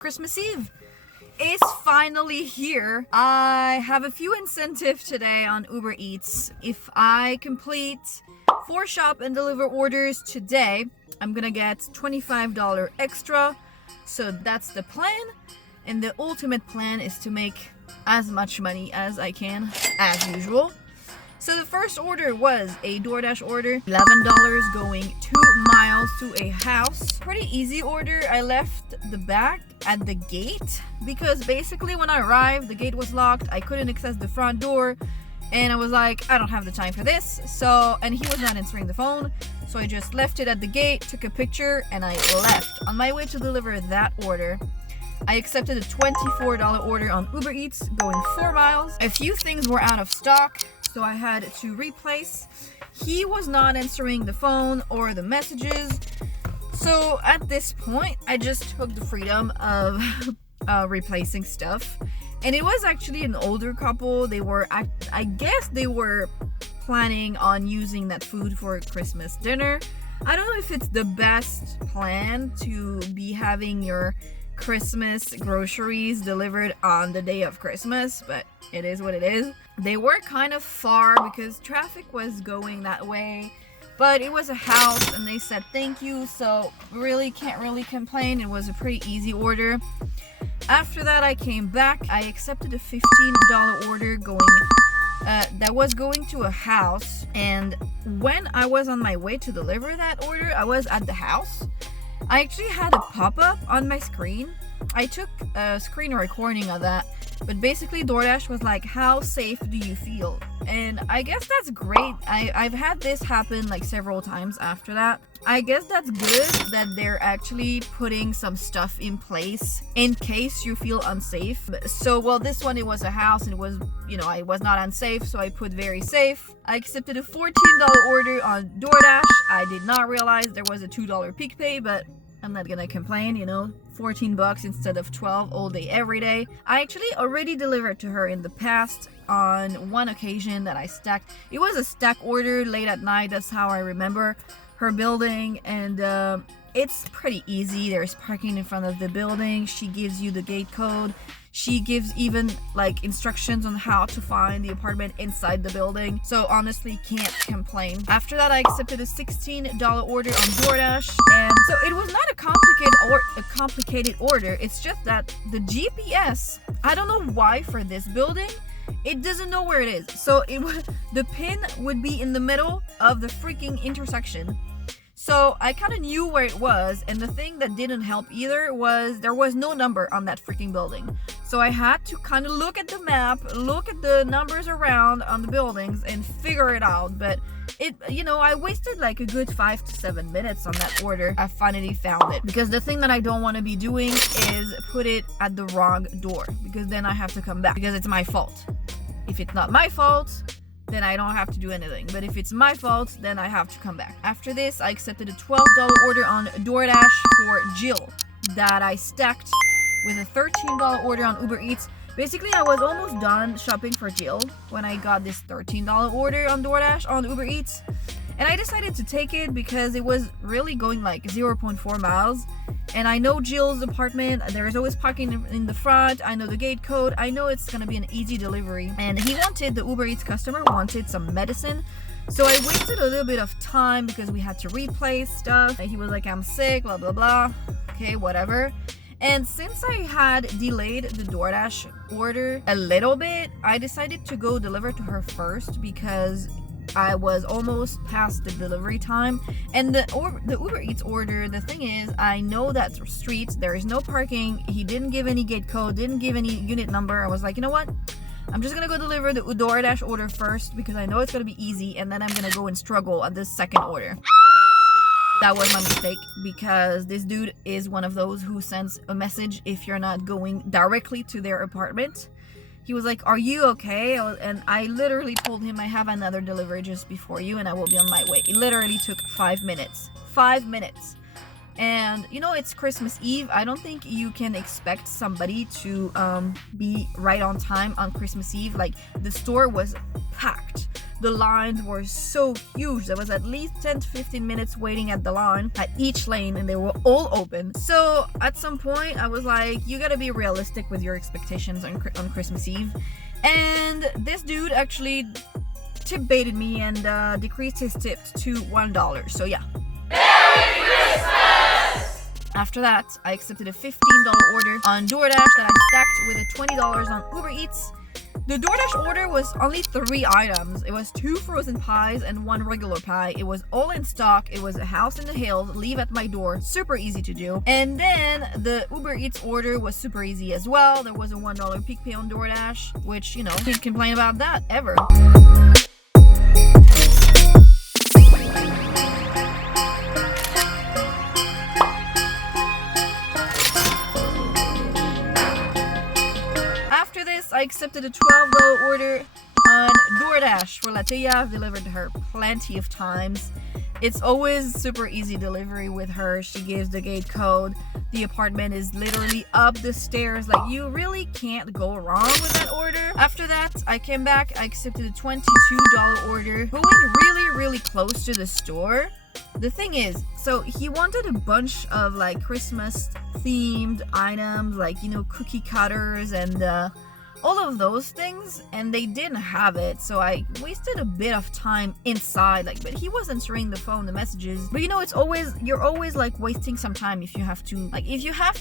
Christmas Eve is finally here. I have a few incentives today on UberEATS. If I complete 4 shop and deliver orders today, I'm gonna get $25 extra. So that's the plan. And the ultimate plan is to make as much money as I can, as usual. So the first order was a Doordash order, $11 going 2 miles to a house. Pretty easy order. I left the bag at the gate because basically when I arrived, the gate was locked. I couldn't access the front door and I was like, I don't have the time for this. And he was not answering the phone. So I just left it at the gate, took a picture, and I left. On my way to deliver that order, I accepted a $24 order on UberEATS going 4 miles. A few things were out of stock, so I had to replace. He was not answering the phone or the messages. So at this point, I just took the freedom of replacing stuff. And it was actually an older couple. I guess they were planning on using that food for Christmas dinner. I don't know if it's the best plan to be having your Christmas groceries delivered on the day of Christmas, but it is what it is. They were kind of far because traffic was going that way, but it was a house and they said thank you, so really can't really complain. It was a pretty easy order. After that, I came back. I accepted a $15 order that was going to a house, and when I was on my way to deliver that order, I was at the house. I actually had a pop-up on my screen. I took a screen recording of that, but basically DoorDash was like, how safe do you feel? And I guess that's great. I've had this happen like several times after that. I guess that's good that they're actually putting some stuff in place in case you feel unsafe. So, well, this one, it was a house and it was, I was not unsafe, so I put very safe. I accepted a $14 order on DoorDash. I did not realize there was a $2 peak pay, but I'm not gonna complain, $14 instead of 12 all day, every day. I actually already delivered to her in the past on one occasion that I stacked. It was a stack order late at night. That's how I remember her building, and it's pretty easy. There's parking in front of the building. She gives you the gate code. She gives even like instructions on how to find the apartment inside the building. So honestly, can't complain. After that, I accepted a $16 order on DoorDash, and so it was not a complicated order. It's just that the GPS, I don't know why for this building, it doesn't know where it is. So the pin would be in the middle of the freaking intersection. So I kind of knew where it was, and the thing that didn't help either was there was no number on that freaking building. So I had to kind of look at the map, look at the numbers around on the buildings, and figure it out. But I wasted like a good 5 to 7 minutes on that order. I finally found it, because the thing that I don't want to be doing is put it at the wrong door, because then I have to come back, because it's my fault. If it's not my fault, then I don't have to do anything. But if it's my fault, then I have to come back. After this, I accepted a $12 order on DoorDash for Jill that I stacked with a $13 order on UberEATS. Basically, I was almost done shopping for Jill when I got this $13 order on DoorDash on UberEATS. And I decided to take it because it was really going like 0.4 miles. And I know Jill's apartment, there is always parking in the front. I know the gate code. I know it's gonna be an easy delivery. And the UberEATS customer wanted some medicine. So I wasted a little bit of time because we had to replace stuff. He was like, I'm sick, blah, blah, blah. Okay, whatever. And since I had delayed the DoorDash order a little bit, I decided to go deliver to her first because I was almost past the delivery time. And the UberEATS order, the thing is, I know that street, there is no parking. He didn't give any gate code, didn't give any unit number. I was like, you know what? I'm just gonna go deliver the DoorDash order first because I know it's gonna be easy, and then I'm gonna go and struggle on this second order. That was my mistake, because this dude is one of those who sends a message if you're not going directly to their apartment. He was like, are you okay? And I literally told him I have another delivery just before you and I will be on my way. It literally took 5 minutes. 5 minutes. And it's Christmas Eve. I don't think you can expect somebody to be right on time on Christmas Eve. Like, the store was packed. The lines were so huge. There was at least 10 to 15 minutes waiting at the line at each lane, and they were all open. So at some point I was like, you gotta be realistic with your expectations on Christmas Eve. And this dude actually tip baited me and decreased his tip to $1. So yeah. Merry Christmas! After that, I accepted a $15 order on Doordash that I stacked with a $20 on UberEATS. The Doordash order was only 3 items. It was 2 frozen pies and 1 regular pie. It was all in stock. It was a house in the hills, leave at my door. Super easy to do. And then the UberEATS order was super easy as well. There was a $1 peak pay on Doordash, which, you know, can't complain about that ever. I accepted a $12 order on Doordash for Latia. I've delivered to her plenty of times. It's always super easy delivery with her. She gives the gate code. The apartment is literally up the stairs. Like, you really can't go wrong with that order. After that, I came back. I accepted a $22 order, going really close to the store. The thing is, so he wanted a bunch of like Christmas themed items, like, you know, cookie cutters and all of those things, and they didn't have it, so I wasted a bit of time inside, like, but he was answering the phone, the messages. But you know, you're always like wasting some time if you have to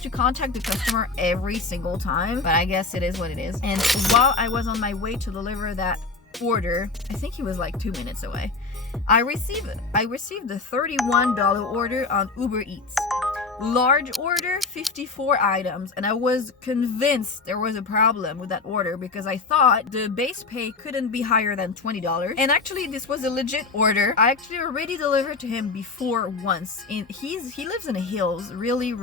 contact the customer every single time. But I guess it is what it is. And while I was on my way to deliver that order, I think he was like 2 minutes away, I received the $31 order on UberEATS. Large order, 54 items, and I was convinced there was a problem with that order because I thought the base pay couldn't be higher than $20. And actually, this was a legit order. I actually already delivered to him before once. And he lives in the hills, really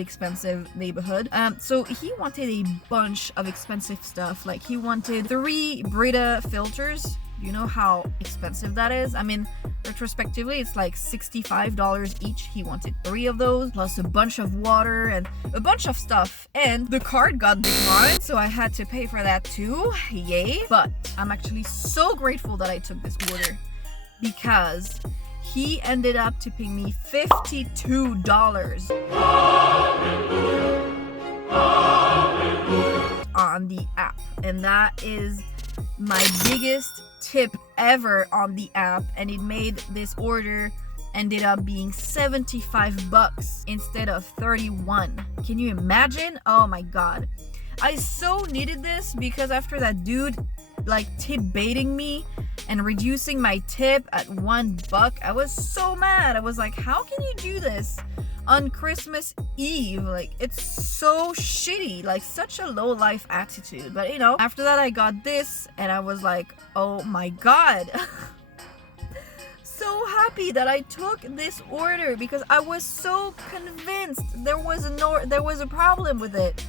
expensive neighborhood. So he wanted a bunch of expensive stuff. Like, he wanted 3 Brita filters. You know how expensive that is? I mean, retrospectively, it's like $65 each. He wanted 3 of those, plus a bunch of water and a bunch of stuff. And the card got declined, so I had to pay for that too. Yay. But I'm actually so grateful that I took this order because he ended up tipping me $52 on the app. And that is my biggest tip ever on the app, and it made this order ended up being $75 instead of 31. Can you imagine? Oh my god, I so needed this because after that dude like tip baiting me and reducing my tip at $1, I was so mad. I was like, how can you do this on Christmas Eve? Like, it's so shitty, like such a low life attitude. But you know, after that I got this and I was like, oh my god. So happy that I took this order because I was so convinced there was a problem with it.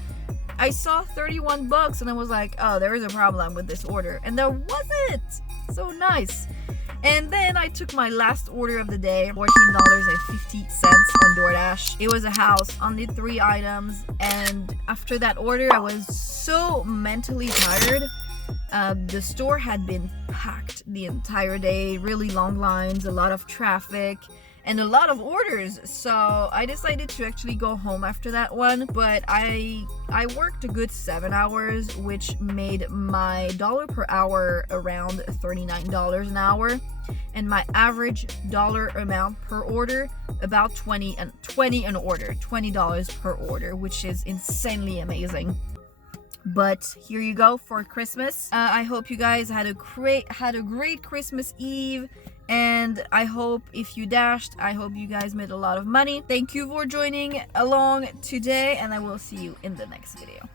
I saw $31 and I was like, oh, there is a problem with this order, and there wasn't. So nice. And then I took my last order of the day, $14.50 on Doordash. It was a house, only 3 items. And after that order, I was so mentally tired. The store had been packed the entire day, really long lines, a lot of traffic, and a lot of orders. So I decided to actually go home after that one. But I worked a good 7 hours, which made my dollar per hour around $39 an hour, and my average dollar amount per order about $20 per order, which is insanely amazing. But here you go for Christmas. I hope you guys had a great Christmas Eve, and I hope if you dashed, I hope you guys made a lot of money. Thank you for joining along today, and I will see you in the next video.